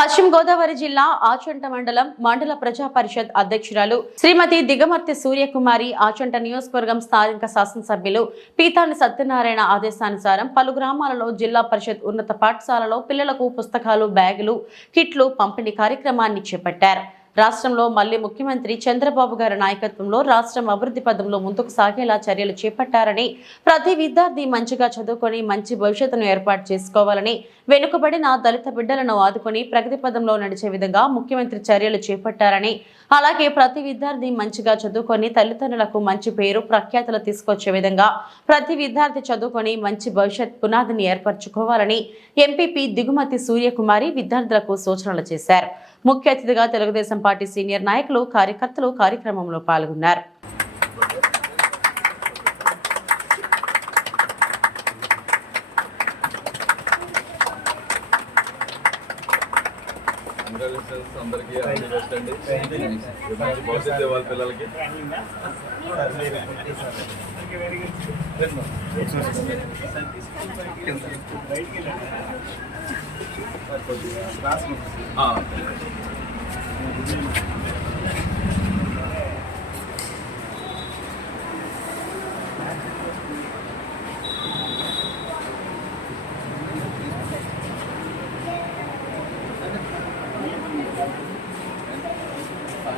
పశ్చిమ గోదావరి జిల్లా ఆచంట మండలం మండల ప్రజా పరిషత్ అధ్యక్షురాలు శ్రీమతి దిగమర్తి సూర్యకుమారి ఆచంట నియోజకవర్గం స్థానిక శాసనసభ్యులు పీతాని సత్యనారాయణ ఆదేశానుసారం పలు గ్రామాలలో జిల్లా పరిషత్ ఉన్నత పాఠశాలలో పిల్లలకు పుస్తకాలు బ్యాగులు కిట్లు పంపిణీ కార్యక్రమాన్ని చేపట్టారు. రాష్ట్రంలో మళ్ళీ ముఖ్యమంత్రి చంద్రబాబు గారి నాయకత్వంలో రాష్ట్రం అభివృద్ధి పదంలో ముందుకు సాగేలా చర్యలు చేపట్టారని ప్రతి విద్యార్థి మంచిగా చదువుకొని మంచి భవిష్యత్తును ఏర్పాటు చేసుకోవాలని వెనుకబడిన దళిత బిడ్డలను ఆదుకొని ప్రగతి పదంలో నడిచే విధంగా ముఖ్యమంత్రి చర్యలు చేపట్టారని అలాగే ప్రతి విద్యార్థి మంచిగా చదువుకొని తల్లిదండ్రులకు మంచి పేరు ప్రఖ్యాతులు తీసుకొచ్చే విధంగా ప్రతి విద్యార్థి చదువుకొని మంచి భవిష్యత్ పునాదిని ఏర్పరచుకోవాలని ఎంపీపీ దిగుమతి సూర్యకుమారి విద్యార్థులకు సూచనలు చేశారు. ముఖ్య అతిథిగా తెలుగుదేశం పార్టీ సీనియర్ నాయకులు కార్యకర్తలు కార్యక్రమంలో పాల్గొన్నారు. కంగ్రాచులేషన్స్ అందరికీ ఆల్ ది బెస్ట్ అండి మంచి భవిష్యత్తు ఇవ్వాలి పిల్లలకి